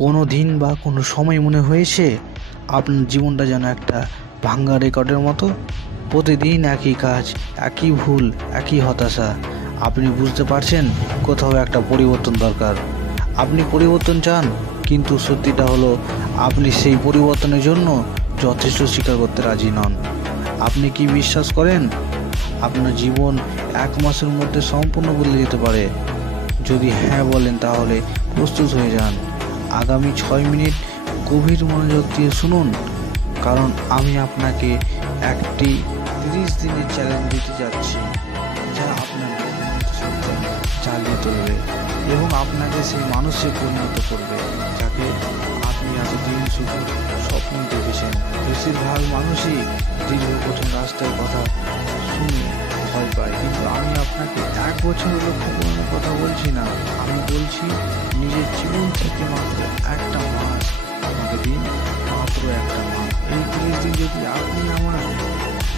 কোনো দিন বা কোনো সময় মনে হয়েছে আপনার জীবনটা যেন একটা ভাঙা রেকর্ডের মতো? প্রতিদিন একই কাজ, একই ভুল, একই হতাশা। আপনি বুঝতে পারছেন কোথাও একটা পরিবর্তন দরকার। আপনি পরিবর্তন চান, কিন্তু সত্যিটা হলো আপনি সেই পরিবর্তনের জন্য যথেষ্ট স্বীকার করতে রাজি নন। আপনি কি বিশ্বাস করেন আপনার জীবন 1 মাসের মধ্যে সম্পূর্ণ বদলে যেতে পারে? যদি হ্যাঁ বলেন তাহলে প্রস্তুত হয়ে যান। আগামী 6 মিনিট গভীর মনোযোগ দিয়ে শুনুন, কারণ আমি আপনাকে একটি 30 দিনের চ্যালেঞ্জ দিতে যাচ্ছি, যা আপনার সত্যি চালিয়ে তুলবে এবং আপনাকে সেই মানুষে পরিণত করবে যাকে আপনি এতদিন শুধু স্বপ্ন দেখেছেন। বেশিরভাগ মানুষই দীর্ঘ কঠিন রাস্তার কথা শুনে ভয় পায়, কিন্তু আমি আপনাকে 1 বছরের লক্ষ্য পূরণের কথা বলছি না। আমি বলছি নিজের জীবন থেকে মাত্র একটা মাস আমাকে দিন, মাত্র একটা মাস। এই 30 দিন যদি আপনি আমার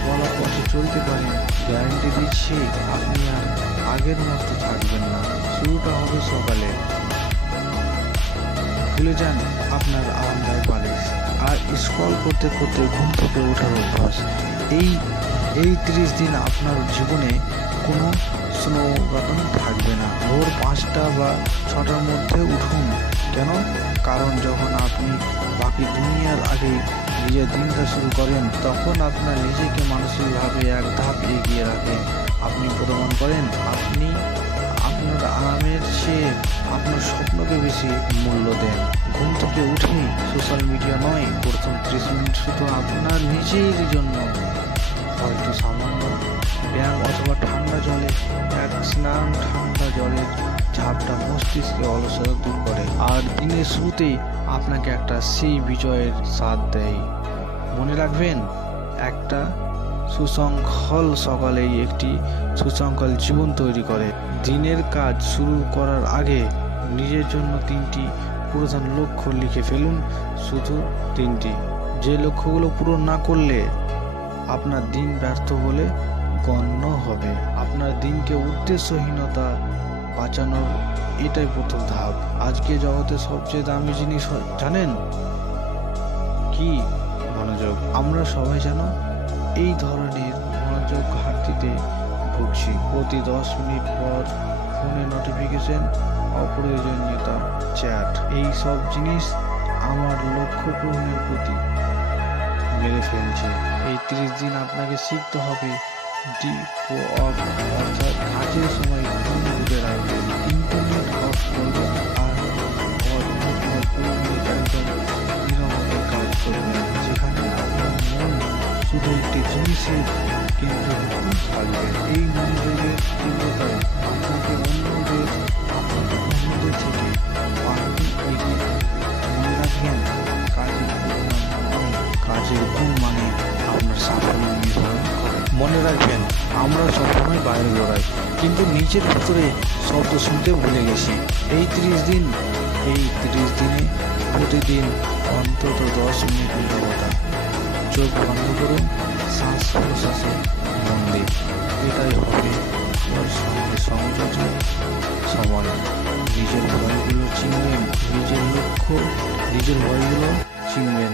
বলা পথে চলতে পারেন, গ্যারান্টি দিচ্ছি আপনি আর আগের মতো থাকবেন না। শুরুটা হবে সকালে। ভুলে যান আপনার আরামদায়ক বালিশ আর স্ক্রল করতে করতে ঘুম থেকে ওঠার অভ্যাস। এই এই 30 দিন আপনার জীবনে কোনো স্নোগাদন থাকবে না। ভোর 5টা বা 6টার মধ্যে উঠুন। কেন? কারণ যখন আপনি বাকি দুনিয়ার আগে নিজের দিনটা শুরু করেন, তখন আপনার নিজেকে মানসিকভাবে এক ধাপ এগিয়ে রাখেন। আপনি প্রমাণ করেন আপনি আপনার আরামের চেয়ে আপনার স্বপ্নকে বেশি মূল্য দেন। ঘুম থেকে উঠেই সোশ্যাল মিডিয়া নয়, প্রথম 30 মিনিট শুধু আপনার নিজের জন্য। হয়তো সামান্য ব্যায়াম অথবা ঠান্ডা জলে এক স্নান। ঠান্ডা জলের ঝাপটা মস্তিষ্কে অলসতা দূর করে আর দিনের শুরুতেই আপনাকে একটা সেই বিজয়ের স্বাদ দেয়। মনে রাখবেন, একটা সুশৃঙ্খল সকালেই একটি সুশৃঙ্খল জীবন তৈরি করে। দিনের কাজ শুরু করার আগে নিজের জন্য 3টি প্রধান লক্ষ্য লিখে ফেলুন, শুধু 3টি। যে লক্ষ্যগুলো পূরণ না করলে আপনার দিন ব্যর্থ বলে গণ্য হবে। আপনার দিনকে উদ্দেশ্যহীনতা বাঁচানোর এটাই প্রথম ধাপ। আজকে জগতে সবচেয়ে দামি জিনিস জানেন কি? মনোযোগ। আমরা সবাই জানো এই ধরনের মনোযোগ ঘাটতিতে ভুগছি। প্রতি 10 মিনিট পর ফোনে নোটিফিকেশন, অপ্রয়োজনীয়তা, চ্যাট, এই সব জিনিস আমার লক্ষ্য পূরণের প্রতি মেরে ফেলছে। এই 30 দিন আপনাকে শিখতে হবে ডিপ অফ, অর্থাৎ কাজের সময় ফোন দূরে রাখবেন, ইন্টারনেট অফ করবেন আর অল্প একদম নীরবে কাজ করবেন, যেখানে আপনার মন শুধু একটি জিনিসের কেন্দ্রবিন্দু থাকবে। এই মনোযোগের তীব্রতায় আপনাকে অন্যদের থেকে পাল্টে এগিয়ে মনে রাখবেন, কাজের গুণ মানে আপনার সাফল্য নির্ধারণ করে। মনে রাখবেন, আমরা সবসময় বাইরে দৌড়াই, কিন্তু নিজের ভিতরে শব্দ শুনতে ভুলে গেছি। এই 30 দিনে প্রতিদিন অন্তত 10 মিনিট নীরবতা। চোখ বন্ধ করুন, শ্বাস প্রশ্বাসে মন দিন। এটাই হবে ওর সঙ্গে সংযোগের সময়। নিজের ভয়গুলো চিনবেন,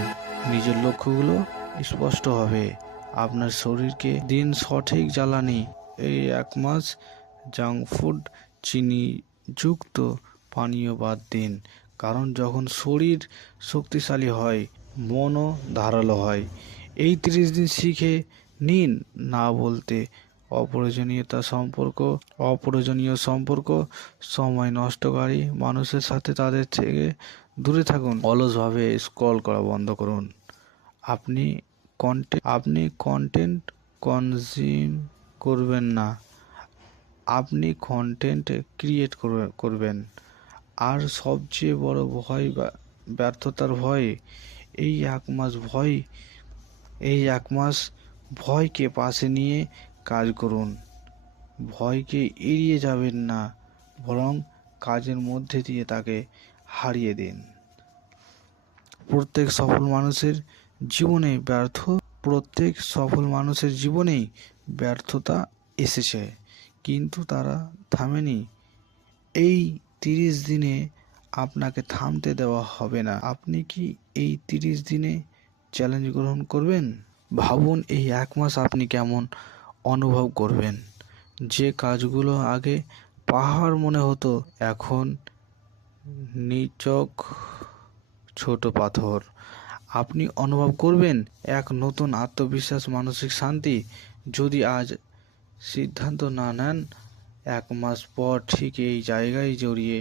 নিজের লক্ষ্যগুলো স্পষ্ট হবে। আপনার শরীরকে দিন সঠিক জ্বালানি। এই 1 মাস জাঙ্ক ফুড, চিনি যুক্ত পানীয় বাদ দিন, কারণ যখন শরীর শক্তিশালী হয়, মনও ধারালো হয়। এই 30 দিন শিখে নিন না বলতে অপ্রয়োজনীয় সম্পর্ক, সময় নষ্টকারী মানুষের সাথে তাদের থেকে দূরে থাকুন। অলসভাবে স্ক্রল করা বন্ধ করুন। আপনি কন্টেন্ট কনজিউম করবেন না, আপনি কন্টেন্ট ক্রিয়েট করবেন। আর সবচেয়ে বড় ভয় ব্যর্থতার ভয়। এই 1 মাস ভয়কে পাশে নিয়ে কাজ করুন। ভয়কে এড়িয়ে যাবেন না, বরং কাজের মধ্যে দিয়ে তাকে হারিয়ে দিন। প্রত্যেক সফল মানুষের জীবনেই ব্যর্থতা এসেছে, কিন্তু তারা থামেনি। এই 30 দিনে আপনাকে থামতে দেওয়া হবে না। আপনি কি এই 30 দিনে চ্যালেঞ্জ গ্রহণ করবেন? ভাবুন এই 1 মাস আপনি কেমন অনুভব করবেন। যে কাজগুলো আগে পাহাড় মনে হতো এখন নিছক ছোট পাথর। আপনি অনুভব করবেন এক নতুন আত্মবিশ্বাস, মানসিক শান্তি। যদি আজ সিদ্ধান্ত না নেন, 1 মাস পর ঠিক এই জায়গায় জড়িয়ে